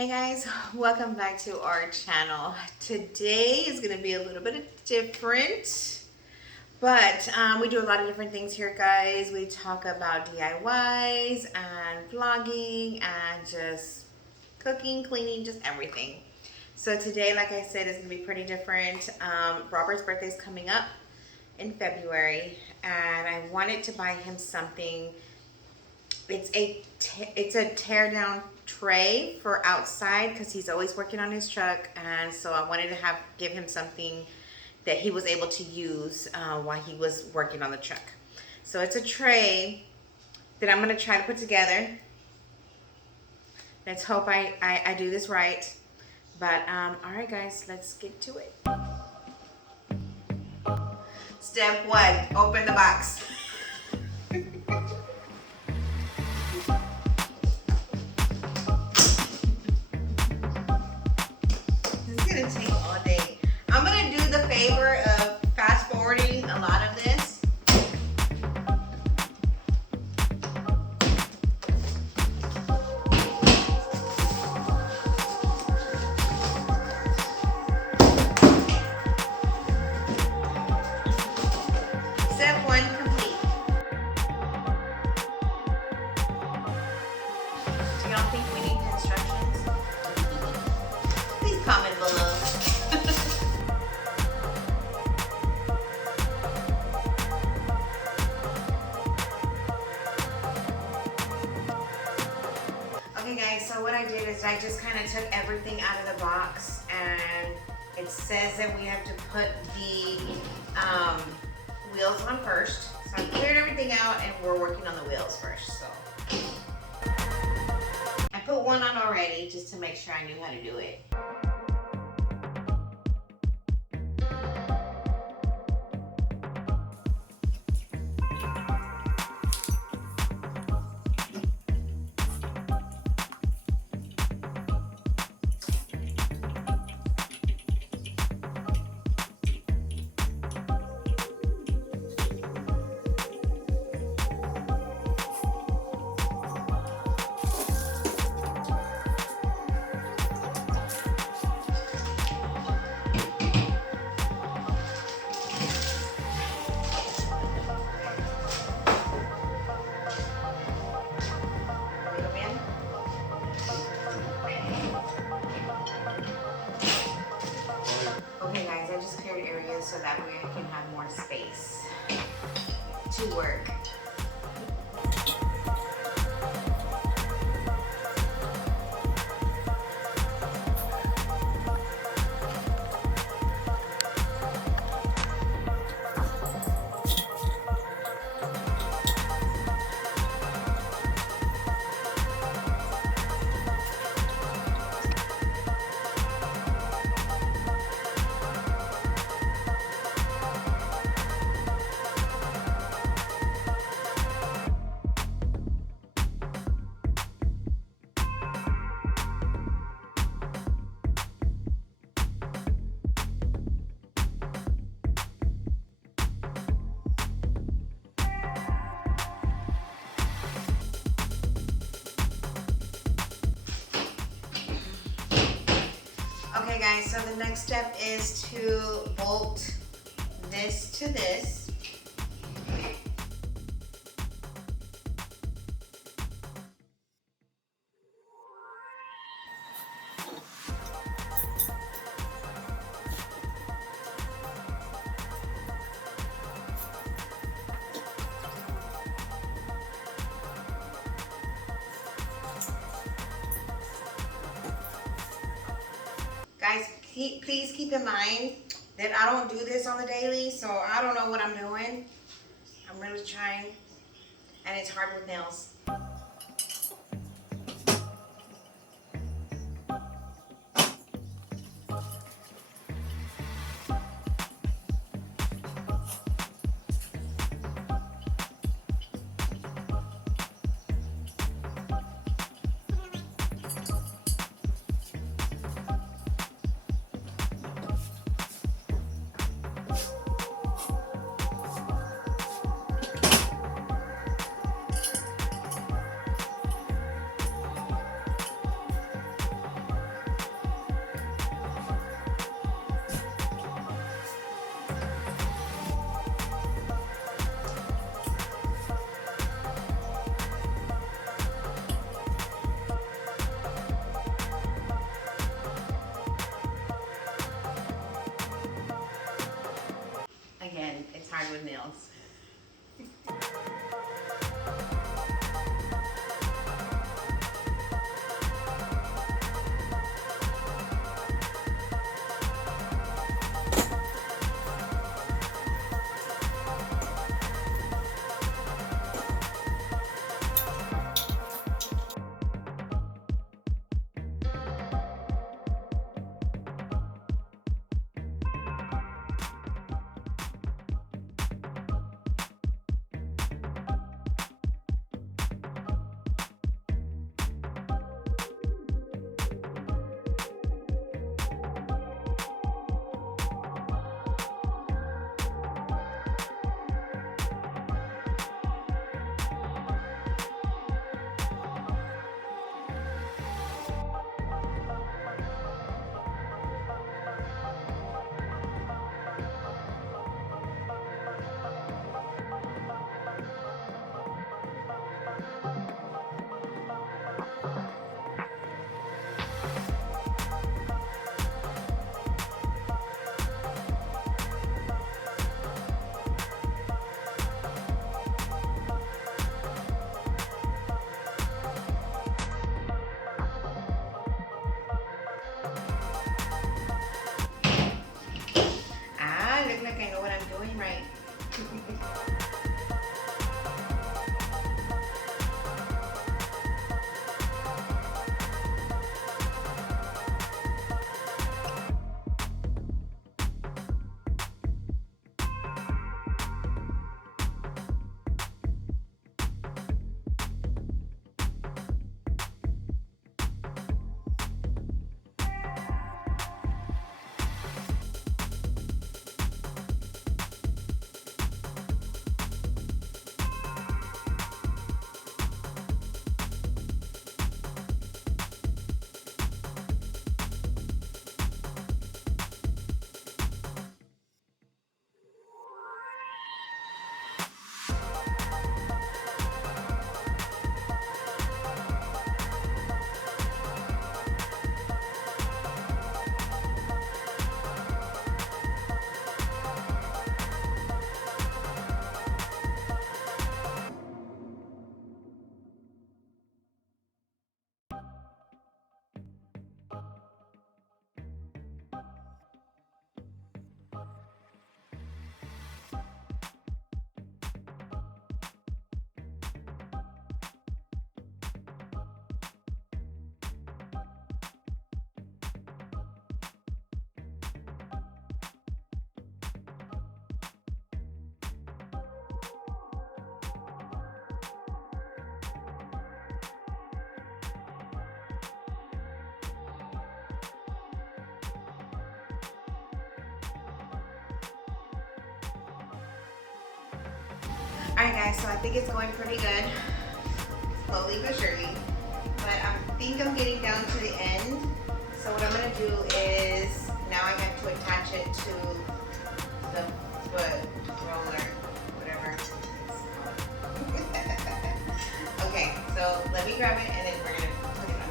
Hey guys, welcome back to our channel. Today is going to be a little bit different, but we do a lot of different things here, guys. We talk about DIYs and vlogging and just cooking, cleaning, just everything. So today, like I said, is going to be pretty different. Robert's birthday is coming up in February, and I wanted to buy him something. It's a tear down tray for outside because he's always working on his truck, and so I wanted to give him something that he was able to use while he was working on the truck. So it's a tray that I'm gonna try to put together. Let's hope I do this right. But all right, guys, let's get to it. Step one: open the box. Take all day. I'm gonna do the favor of fast forwarding a lot of this. Step one complete. Do y'all think we need instructions? Please comment below. Okay guys, so what I did is I just kind of took everything out of the box, and it says that we have to put the wheels on first. So I cleared everything out and we're working on the wheels first. So I put one on already just to make sure I knew how to do it. Okay guys, I just cleared areas so that way I can have more space to work. Okay guys, so the next step is to bolt this to this. Guys, please keep in mind that I don't do this on the daily, so I don't know what I'm doing. I'm really trying, and it's hard with nails. time with nails. Ah, look like I know what I'm doing right. Alright guys, so I think it's going pretty good. Slowly but surely. But I think I'm getting down to the end. So what I'm going to do is, now I have to attach it to the foot roller, whatever it's called. Okay, so let me grab it and then we're going to put it on.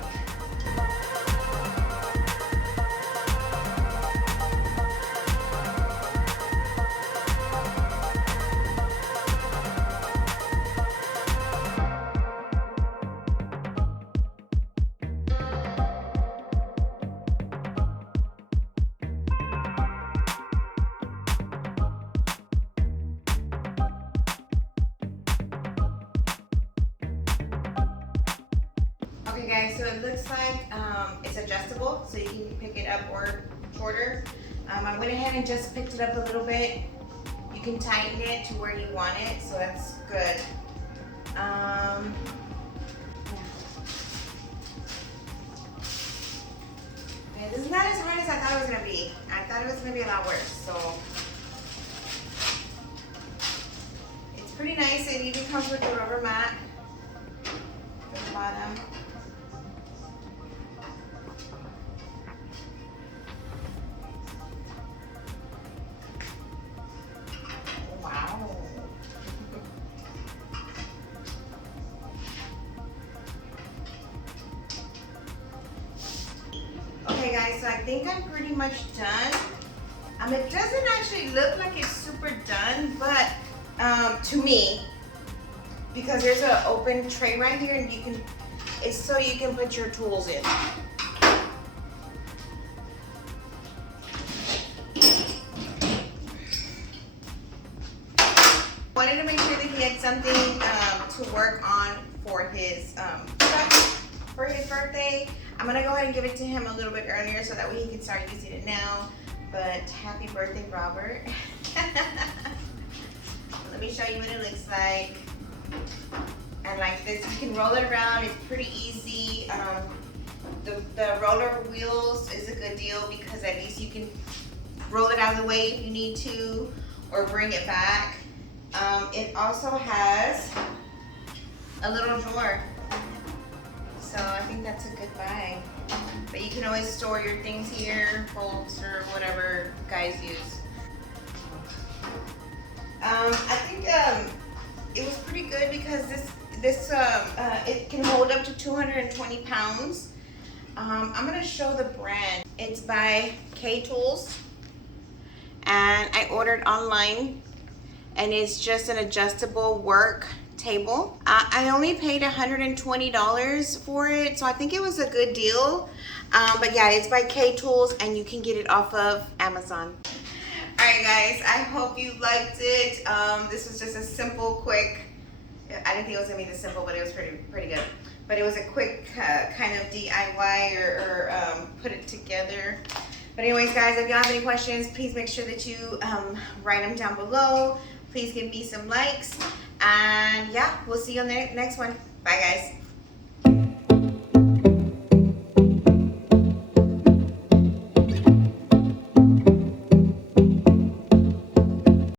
Okay guys, so it looks like it's adjustable, so you can pick it up or shorter. I went ahead and just picked it up a little bit. You can tighten it to where you want it, so that's good. Okay, this is not as hard as I thought it was gonna be. I thought it was gonna be a lot worse, so. It's pretty nice. It even comes with a rubber mat at the bottom. Wow. Okay guys, so I think I'm pretty much done. It doesn't actually look like it's super done, but to me, because there's an open tray right here, and it's so you can put your tools in. Wanted to make sure that he had something to work on for his for his birthday. I'm gonna go ahead and give it to him a little bit earlier so that way he can start using it now. But happy birthday, Robert. Let me show you what it looks like. And like this, you can roll it around. It's pretty easy. The roller wheels is a good deal because at least you can roll it out of the way if you need to, or bring it back. It also has a little drawer, so I think that's a good buy. But you can always store your things here, bolts or whatever guys use. I think it was pretty good because this it can hold up to 220 pounds. I'm gonna show the brand. It's by K-Tools, and I ordered online, and it's just an adjustable work table. I only paid $120 for it, so I think it was a good deal. But yeah, it's by K-Tools, and you can get it off of Amazon. All right, guys, I hope you liked it. This was just a simple, quick, I didn't think it was gonna be this simple, but it was pretty good. But it was a quick kind of DIY or put it together. But anyways, guys, if you have any questions, please make sure that you write them down below. Please give me some likes. And yeah, we'll see you on the next one. Bye, guys.